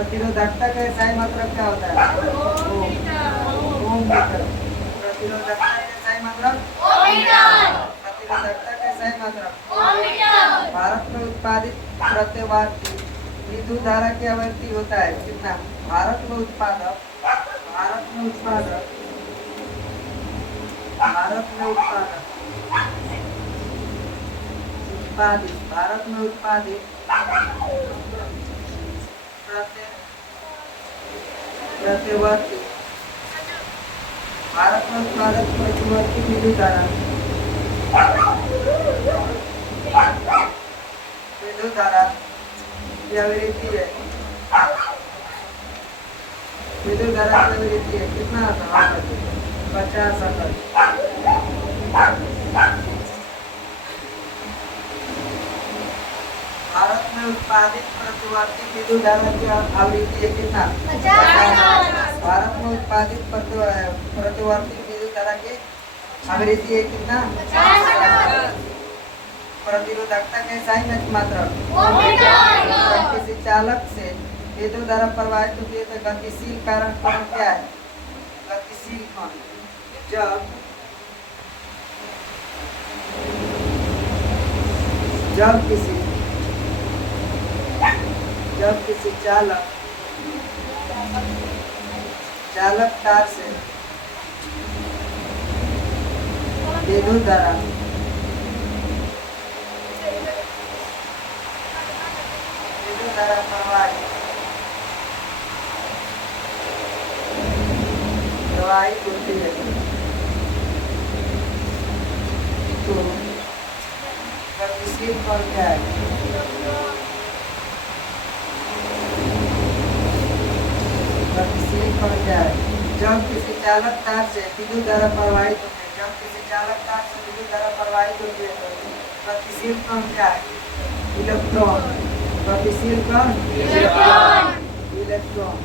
प्रतिरोधकता का SI मात्रक क्या होता है? ओम मीटर। प्रतिरोधकता का SI मात्रक ओम मीटर। प्रतिरोधकता का SI मात्रक ओम मीटर। भारत में उत्पादित प्रत्यवार्ती विद्युत धारा की आवृत्ति होता है कितना? भारत में उत्पादक भारत में उत्पादक भारत में उत्पादक उत्पादित भारत में उत्पादित प्रतिवर्ती भारत में उत्पादक प्रतिवर्ती विद्युत धारा की आवृत्ति है विद्युत धारा की आवृत्ति है कितना आता है? 50 हर्ट्ज। भारत में उत्पादित प्रतिवर्ती विद्युत धारा की आवृत्ति है कितना? 50। भारत में उत्पादित प्रतिवर्ती विद्युत धारा की आवृत्ति है कितना? 50। प्रतिरोधकता के SI मात्रक ओम मीटर। किसी चालक से विद्युत धारा प्रवाहित होती है तो गतिशील कारण कौन क्या है? गतिशील कौन जब किसी चालक तार से विद्युत धारा प्रवाहित होती है तो गतिशील कौन क्या है? गतिशील कौन क्या है? जब किसी चालक तार से विद्युत धारा प्रवाहित होती है जब किसी चालक तार से विद्युत धारा प्रवाहित होती है तो गतिशील कौन क्या है? इलेक्ट्रॉन। गतिशील कौन? इलेक्ट्रॉन।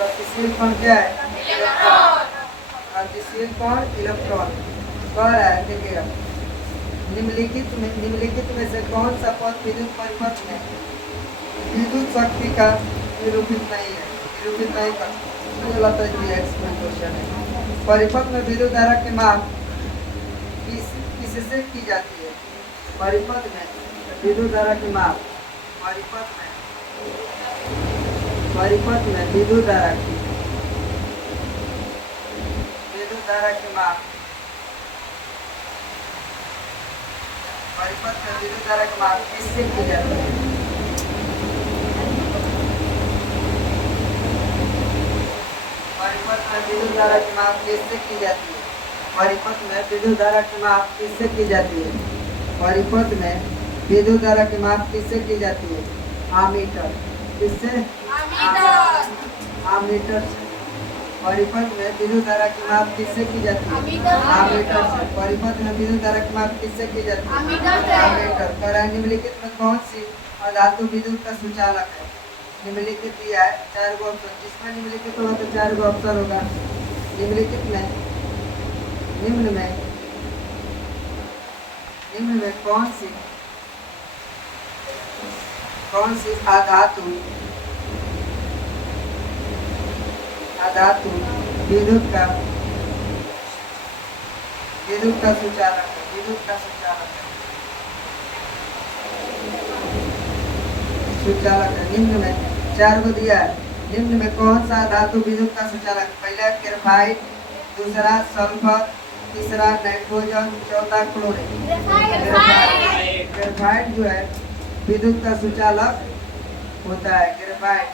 गतिशील कौन क्या है? गतिशील कौन? इलेक्ट्रॉन। कह रहा है देखिएगा निम्नलिखित में से कौन सा पद विद्युत परिपथ में विद्युत शक्ति का निरूपित नहीं कर गलत है क्वेश्चन है। परिपथ में विद्युत धारा की माप किससे की जाती है? परिपथ में विद्युत धारा की माप परिपथ में विद्युत धारा की माप परिपथ में विद्युत धारा की माप किससे की जाती है? परिपथ में विद्युत धारा की माप किससे की जाती है? परिपथ में विद्युत धारा की माप किससे की जाती है? परिपथ में विद्युत धारा की माप किससे की जाती है? आमीटर। किससे? आमीटर से। परिपथ में विद्युत धारा की माप किससे की जाती है? आमीटर से। परिपथ में विद्युत धारा की माप किससे की जाती है? आमीटर। पर निम्नलिखित में कौन सी अधातु विद्युत का सुचालक है? निम्नलिखित दिया है 4 गो ऑप्शन जिसमें निम्नलिखित होगा तो 4 गो ऑप्शन होगा। निम्न में कौन सी अधातु विद्युत का सुचालक है? निम्न में 4 को दिया है। निम्न में कौन सा धातु विद्युत का सुचालक? पहला ग्रेफाइट, दूसरा सल्फर, तीसरा नाइट्रोजन, चौथा क्लोरीन। ग्रेफाइट जो है विद्युत का सुचालक होता है। ग्रेफाइट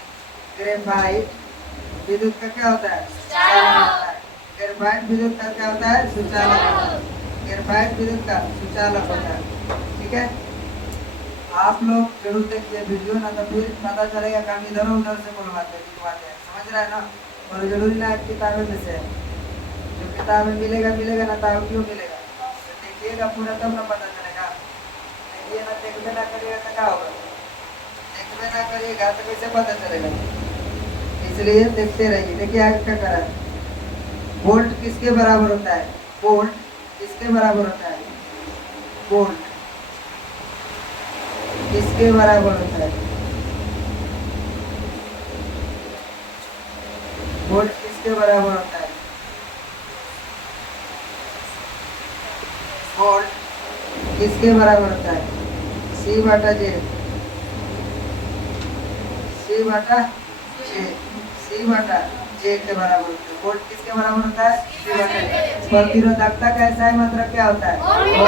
विद्युत का क्या होता है? ग्रेफाइट विद्युत का क्या होता है? सुचालक। ग्रेफाइट विद्युत का सुचालक होता है। ठीक है, आप लोग जरूर देखिए वीडियो ना तो फिर पता चलेगा कि हम इधर उधर से लिखवाते हैं। समझ रहे हैं ना? और जरूरी ना किताबें में से जो किताब में मिलेगा ना तो क्यों मिलेगा? तो देखिएगा पूरा तब ना पता चलेगा। देखिए ना, देखबे ना करिएगा तो क्या होगा? देखबे ना करिएगा तो कैसे पता चलेगा? इसलिए देखते रहिए। देखिए आगे क्या करा है। वोल्ट किसके बराबर होता है? वोल्ट किसके बराबर होता है? वोल्ट किसके किसके बराबर होता है? वोल्ट किसके बराबर होता है? वोल्ट किसके बराबर होता है? सी बटा जे, सी बटा जे, सी बटा जे के बराबर होता है। वोल्ट किसके बराबर होता है? सी बटा जे। प्रतिरोधकता का SI मात्रक क्या होता है? ओम मीटर।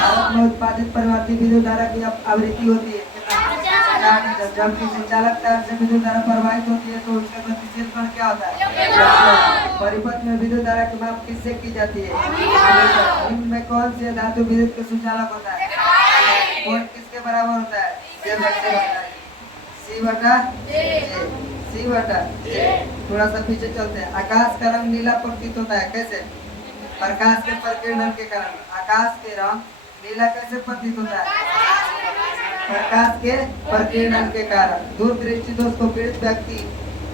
भारत में उत्पादित परिवर्ती विद्युत धारा की आवृत्ति होती है कितना? 50 मीटर। जब किसी चालक तार से विद्युत धारा प्रवाहित होती है तो उसका गतिशील कण क्या होता है? इलेक्ट्रॉन। परिपथ में विद्युत धारा की माप किससे की जाती है? एमीटर। निम्न में कौन से धातु विद्युत के सुचालक होता है? वोल्ट किसके बराबर होता है? जे बटे होता है। सी बटा जे, सी बटा जे। थोड़ा सा पीछे चलते हैं। आकाश का रंग नीला प्रतीत होता है कैसे? प्रकाश के परिकिरण के कारण। आकाश के रंग नीला कैसे प्रतीत होता है? प्रकाश के परिकिरण के कारण। दूर दृष्टि दोष को पीड़ित व्यक्ति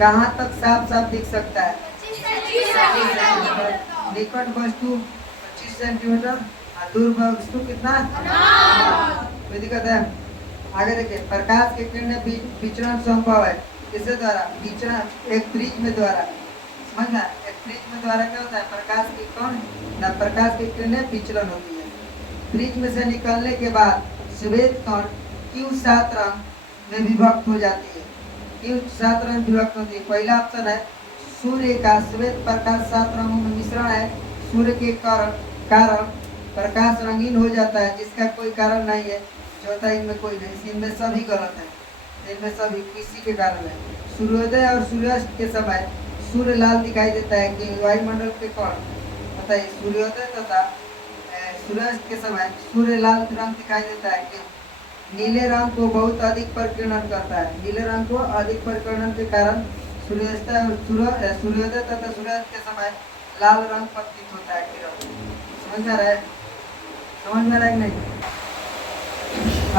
कहाँ तक साफ साफ दिख सकता है? 25 सेंटीमीटर। निकट वस्तु 25 सेंटीमीटर, दूर वस्तु कितना? कोई दिक्कत है? आगे देखिए, प्रकाश के किरणें विचरण संभव है किसके द्वारा? विचरण एक प्रिज्म द्वारा। समझना, एक प्रिज्म द्वारा क्या होता है? प्रकाश की कण ना प्रकाश की किरणें विचलन होती है। प्रिज्म से निकलने के बाद श्वेत कण Q7 रंग में विभक्त हो जाती है। Q7 रंग विभक्त होती है। पहला ऑप्शन है सूर्य का श्वेत प्रकाश 7 रंगों में मिश्रण है। सूर्य के कारण प्रकाश रंगीन हो जाता है जिसका कोई कारण नहीं है। चौथा इनमें कोई नहीं, इनमें सभी गलत है। इनमें सभी किसी के कारण है। सूर्योदय और सूर्यास्त के समय सूर्य लाल दिखाई देता है कि वायुमंडल के कण बताइए सूर्योदय तथा सूर्यास्त के समय सूर्य लाल रंग दिखाई देता है कि नीले रंग को बहुत अधिक परिकिरण करता है। नीले रंग को अधिक परिकिरण के कारण सूर्योदय तथा सूर्यास्त के समय लाल रंग प्रतीत होता है। समझ में आ रहा है? समझ में आ रहा है कि नहीं?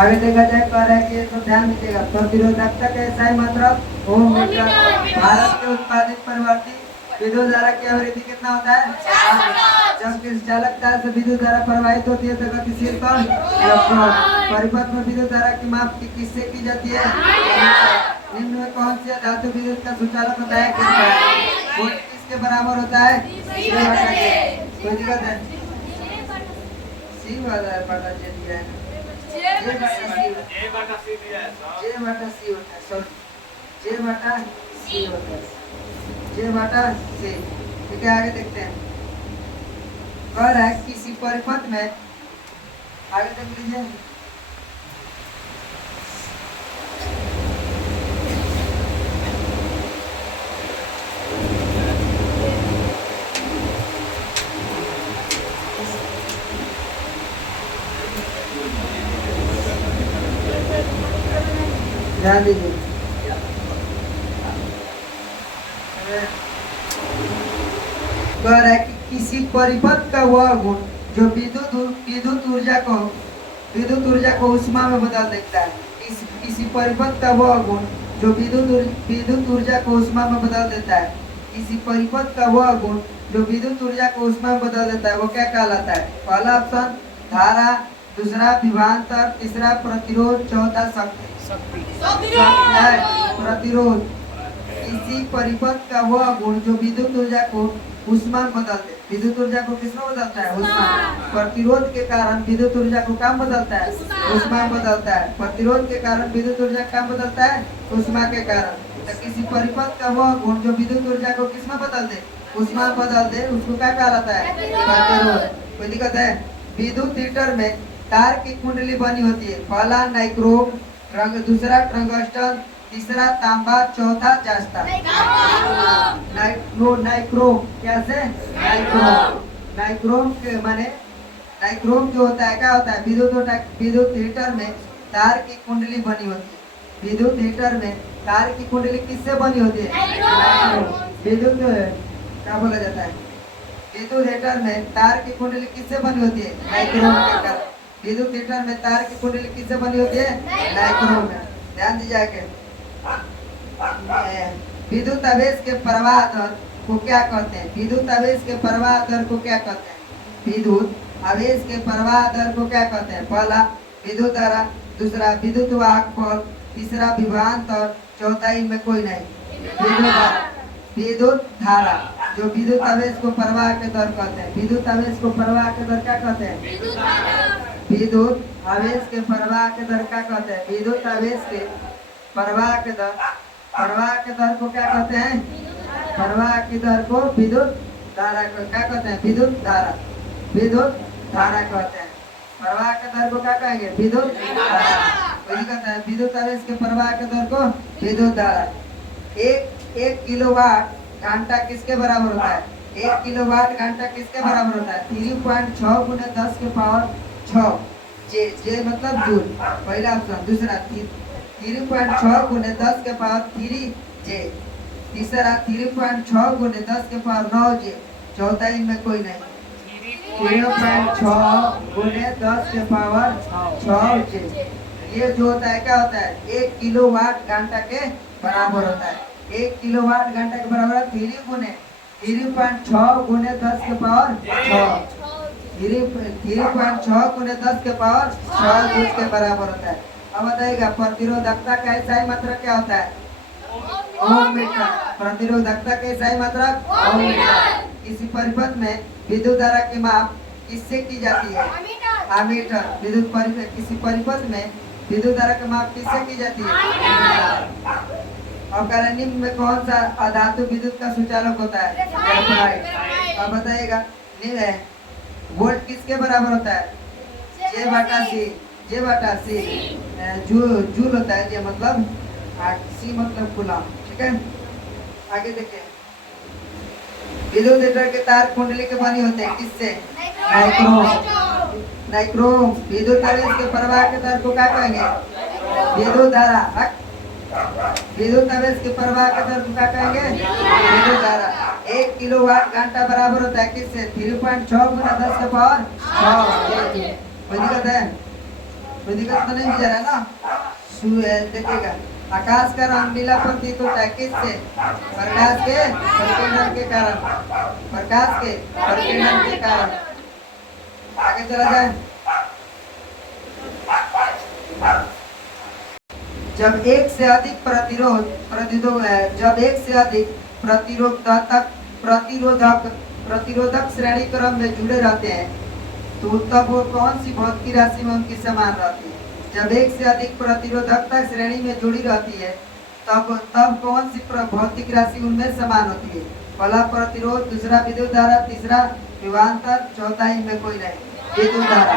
आगे देखा जाए कह रहा है कि तो ध्यान दीजिएगा। प्रतिरोधकता का SI मात्रक ओम मीटर। भारत के उत्पादित परिवर्ती विद्युत धारा की आवृत्ति कितना होता है? 4 जब किसी चालक तार से विद्युत धारा प्रवाहित होती है तो गतिशील कण इलेक्ट्रॉन। परिपथ में विद्युत धारा की माप किससे की जाती है? निम्न में कौन से धातु विद्युत का सुचालक होता है? किसका? वोल्ट किसके बराबर होता है? कोई दिक्कत है? सी बटा जे दिया है। जे बटा सी होता है। सॉरी, जे बटा सी होता है। जे बटा सी। ठीक है, आगे देखते हैं। कह रहा है किसी परिपथ में, आगे देख लीजिए, ध्यान दीजिए। कह रहा है कि किसी परिपथ का वह गुण जो विद्युत ऊर्जा को ऊष्मा में बदल देता है। किसी परिपथ का वह गुण जो विद्युत ऊर्जा को ऊष्मा में बदल देता है। किसी परिपथ का वह गुण जो विद्युत ऊर्जा को ऊष्मा में बदल देता है वो क्या कहलाता है? पहला ऑप्शन धारा, दूसरा विभवांतर, तीसरा प्रतिरोध, चौथा शक्ति। प्रतिरोध। किसी परिपथ का वह गुण जो विद्युत ऊर्जा को ऊष्मा में बदल दे। विद्युत ऊर्जा को किसमें बदलता है? ऊष्मा। प्रतिरोध के कारण विद्युत ऊर्जा को काम बदलता है? ऊष्मा में बदलता है। प्रतिरोध के कारण विद्युत ऊर्जा काम बदलता है? ऊष्मा के कारण। तो किसी परिपथ का वह गुण जो विद्युत ऊर्जा को किसमें बदल दे? ऊष्मा में बदल दे, उसको क्या कहलाता है? प्रतिरोध। कोई दिक्कत है? विद्युत हीटर में तार की कुंडली बनी होती है। पहला नाइक्रोम, दूसरा टंगस्टन, तीसरा तांबा, चौथा जास्ता। नाइक्रोम कैसे? नाइक्रोम के माने नाइक्रोम जो होता है क्या होता है? विद्युत हीटर में तार की कुंडली बनी होती है। विद्युत हीटर में तार की कुंडली किससे बनी होती है? विद्युत क्या बोला जाता है? विद्युत हीटर में तार की कुंडली किससे बनी होती है? नाइक्रोम के कारण। विद्युत हीटर में तार की कुंडली किससे बनी होती है? नाइक्रोम में। ध्यान दीजिए। विद्युत आवेश के प्रवाह दर को क्या कहते हैं? विद्युत आवेश के प्रवाह दर को क्या कहते हैं? विद्युत आवेश के प्रवाह दर को क्या कहते हैं? पहला विद्युत धारा, दूसरा विद्युत वाहक पोल, तीसरा विभवांतर और चौथा इनमें कोई नहीं। विद्युत धारा, जो विद्युत आवेश को प्रवाह के दर कहते हैं। विद्युत आवेश को प्रवाह के दर क्या कहते हैं? विद्युत आवेश के प्रवाह के दर क्या कहते हैं? विद्युत आवेश के प्रवाह के दर, प्रवाह के दर को क्या कहते हैं? प्रवाह की दर को विद्युत धारा को क्या कहते हैं? विद्युत धारा, विद्युत धारा कहते हैं। प्रवाह के दर को क्या कहेंगे? विद्युत धारा। वही कहता है विद्युत आवेश के प्रवाह के दर को विद्युत धारा। एक किलोवाट घंटा किसके बराबर होता है? 1 किलोवाट घंटा किसके बराबर होता है? 3.6 गुने 10 के पावर 6 जे मतलब जूल, पहला ऑप्शन। दूसरा 3.6 गुने 10 के पावर 3 जे। तीसरा 3.6 गुने 10 के पावर 9 जे। चौथा इनमें कोई नहीं। 0.6 गुने 10 के पावर 6 जे। ये जो होता है क्या होता है? 1 किलोवाट घंटा के बराबर होता है। 1 किलोवाट घंटा के बराबर है 3.6 गुने 10 के पावर 6। 3.6 गुने 10 के पावर 6 जूल के बराबर होता है। अब बताइएगा प्रतिरोधकता का SI मात्रक क्या होता है? ओम मीटर। प्रतिरोधकता का SI मात्रक ओम मीटर। किसी परिपथ में विद्युत धारा की माप किससे की जाती है? एमीटर। विद्युत परिपथ, किसी परिपथ में विद्युत धारा की माप किससे की जाती है? और कह निम्न में कौन सा अधातु विद्युत का सुचालक होता है? ग्रेफाइट। अब बताइएगा वोल्ट किसके बराबर होता है? जे बटा सी। जे बटा सी जूल होता है। जे मतलब सी मतलब कूलम। ठीक है, आगे देखिए। विद्युत मीटर के तार कुंडली के बने होते हैं किससे? नाइक्रोम। नाइक्रोम। विद्युत आवेश के प्रवाह के दर को क्या कहेंगे? विद्युत धारा। विद्युत आवेश के प्रवाह के दर को क्या कहेंगे? विद्युत धारा। 1 किलोवाट घंटा बराबर होता है किससे? 3.6 गुना 10 के पावर 6। कोई दिक्कत है? कोई दिक्कत तो नहीं जा रहा है ना? देखिएगा, आकाश का रंग नीला प्रतीत होता है किससे? प्रकाश के परिकीर्णन के कारण। प्रकाश के परिकीर्णन के कारण। आगे चला जाए। जब एक से अधिक प्रतिरोधक श्रेणी क्रम में जुड़े रहते हैं तो तब वो कौन सी भौतिक राशि में उनकी समान रहती है? जब एक से अधिक प्रतिरोधकता श्रेणी में जुड़ी रहती है तब कौन सी भौतिक राशि उनमें समान होती है? पहला प्रतिरोध, दूसरा विद्युत धारा, तीसरा विभवांतर, चौथा इनमें कोई नहीं। विद्युत धारा।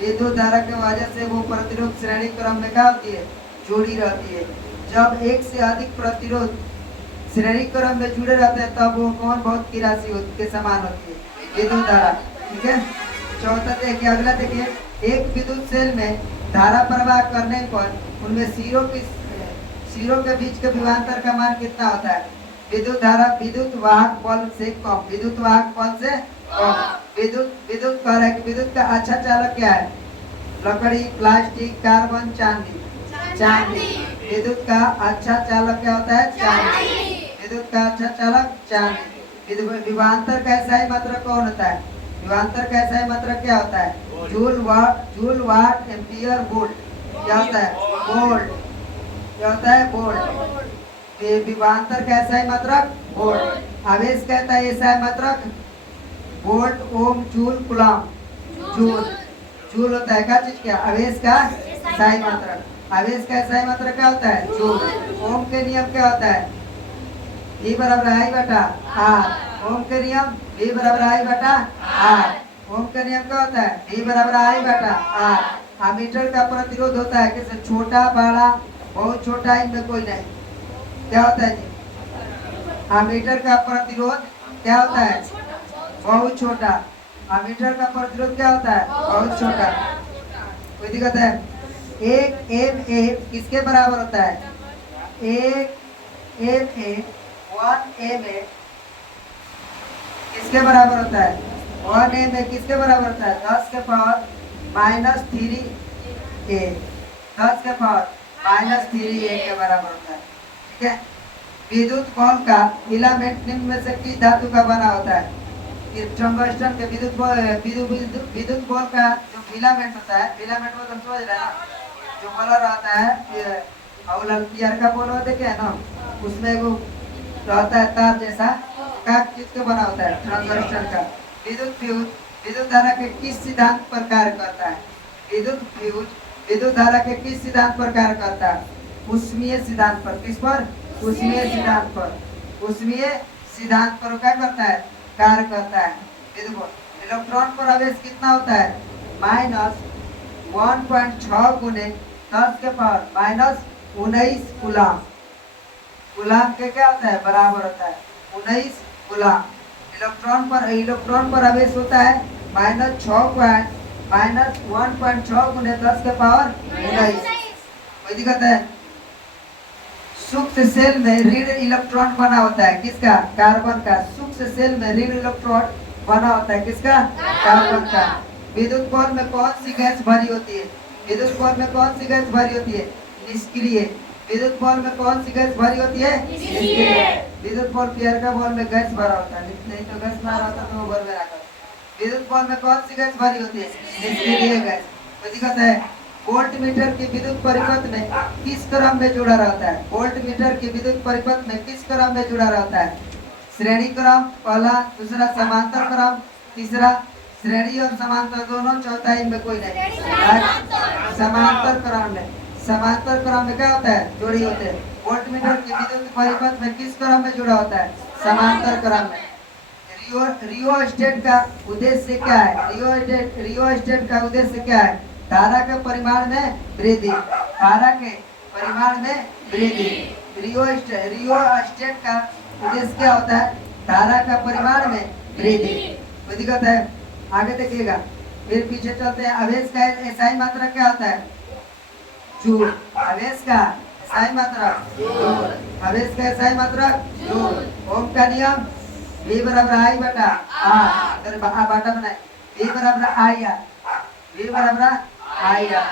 विद्युत धारा की वजह से वो प्रतिरोध श्रेणी क्रम में क्या होती है? जुड़ी रहती है। जब एक से अधिक प्रतिरोध श्रेणी क्रम में जुड़े रहते हैं तब वो कौन भौतिक राशि के समान होती है? विद्युत धारा। ठीक है, चौथा देखिए, अगला देखिए। एक विद्युत सेल में धारा प्रवाह करने पर उनमें सिरों के बीच के विभवांतर का मान कितना होता है? विद्युत धारा विद्युत वाहक बल से कम। विद्युत वाहक बल से कम। विद्युत कह रहा है कि विद्युत का अच्छा चालक क्या है? लकड़ी, प्लास्टिक, कार्बन, चांदी। चांदी। विद्युत का अच्छा चालक क्या होता है? चांदी। विद्युत का अच्छा चालक चांदी। विभवांतर का SI मात्रक कौन होता है? विभवांतर का SI मात्रक क्या होता है? जूल, वाट, एम्पियर, वोल्ट। क्या होता है? वोल्ट। क्या होता है? वोल्ट। विभवांतर का SI मात्रक वोल्ट। आवेश कहता है SI मात्रक वोल्ट, ओम, जूल, कूलम। जूल। जूल होता है क्या चीज? क्या आवेश का SI मात्रक। आवेश का SI मात्रक क्या होता है? जूल। ओम के नियम क्या होता है? E बराबर I बटा R। ओम के नियम V बराबर I बटा R। ओम का नियम क्या होता है? V बराबर I बटा R। एमीटर का प्रतिरोध होता है कैसे? छोटा, बड़ा, बहुत छोटा, इनमें कोई नहीं। क्या होता है जी? एमीटर का प्रतिरोध क्या होता है? बहुत छोटा। एमीटर का प्रतिरोध क्या होता है? बहुत छोटा। कोई दिक्कत है? 1 MA किसके बराबर होता है? 1 MA 1 MA किसके बराबर होता है? 1 MA किसके बराबर होता है? 10 के पावर -3A। 10 के पावर -3A के बराबर होता है। ठीक है, विद्युत बॉल का फिलामेंट निम्न में से किस धातु का बना होता है? टंगस्टन के। विद्युत बॉल का जो फिलामेंट होता है, फिलामेंट मतलब समझ रहे हैं, जो कलर आता है ये ओलंपियर का बोलो देखे है ना, उसमें वो रहता है तार जैसा का किस का बना होता है, ट्रांजिस्टर का। विद्युत फ्यूज विद्युत धारा के किस सिद्धांत पर कार्य करता है? विद्युत फ्यूज विद्युत धारा के किस सिद्धांत पर कार्य करता है? ऊष्मीय सिद्धांत पर। किस पर? ऊष्मीय सिद्धांत पर। ऊष्मीय सिद्धांत पर क्या करता है? कार्य करता है। ये देखो इलेक्ट्रॉन पर आवेश कितना होता है? -1.6 गुने 10 के पावर -19 कूलाम। कूलाम के क्या होता है? बराबर होता है 19 कूलाम। इलेक्ट्रॉन पर आवेश होता है -1.6 गुने 10 के पावर 19। कोई दिक्कत है? सूक्ष्म सेल में ऋण इलेक्ट्रॉन बना होता है किसका? कार्बन का। सूक्ष्म सेल में ऋण इलेक्ट्रॉन बना होता है किसका? कार्बन का। विद्युत बॉल में कौन सी गैस भरी होती है? विद्युत बॉल में कौन सी गैस भरी होती है? निष्क्रिय। विद्युत बॉल में कौन सी गैस भरी होती है? निष्क्रिय। विद्युत बॉल पेयर का बॉल में गैस भरा होता है, नहीं तो गैस ना रहता तो वो बॉल में रखा। विद्युत बॉल में कौन सी गैस भरी होती है? निष्क्रिय गैस। कोई दिक्कत है? वोल्ट मीटर के विद्युत परिपथ में किस क्रम में जुड़ा रहता है? वोल्ट मीटर के विद्युत परिपथ में किस क्रम में जुड़ा रहता है? श्रेणी क्रम पहला, दूसरा समांतर क्रम, तीसरा श्रेणी और समांतर दोनों, चौथा इनमें कोई नहीं। समांतर क्रम में। समांतर क्रम में क्या होता है? जोड़ी होते हैं। वोल्ट मीटर के विद्युत परिपथ में किस क्रम में जुड़ा होता है? समांतर क्रम में। रियोस्टेट का उद्देश्य क्या है? रियोस्टेट का उद्देश्य क्या है? धारा के परिमाण में वृद्धि। धारा के परिमाण में वृद्धि। रियोस्टेट का उद्देश्य क्या होता है? धारा का परिमाण में वृद्धि। कोई दिक्कत है? आगे देखिएगा, फिर पीछे चलते हैं। आवेश का एसआई मात्रा क्या होता है? जूल। आवेश का एसआई मात्रा जूल। आवेश का एसआई मात्रा जूल। ओम का नियम V बराबर I बटा R। फिर बाटा बनाए V बराबर I R। V बराबर I R।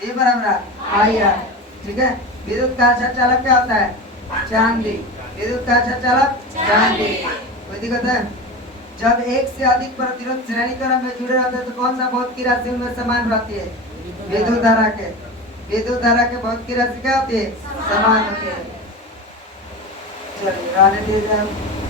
V बराबर I R। ठीक है। विद्युत का अच्छा चालक क्या होता है? चांदी। विद्युत का अच्छा चालक चांदी। कोई दिक्कत है? जब एक से अधिक प्रतिरोध श्रेणी क्रम में जुड़े रहते हैं तो कौन सा भौतिक की राशि उनमें समान रहती है? विद्युत धारा के। विद्युत धारा के भौतिक की राशि क्या होती है? समान होती है। चलिए रहने दीजिए।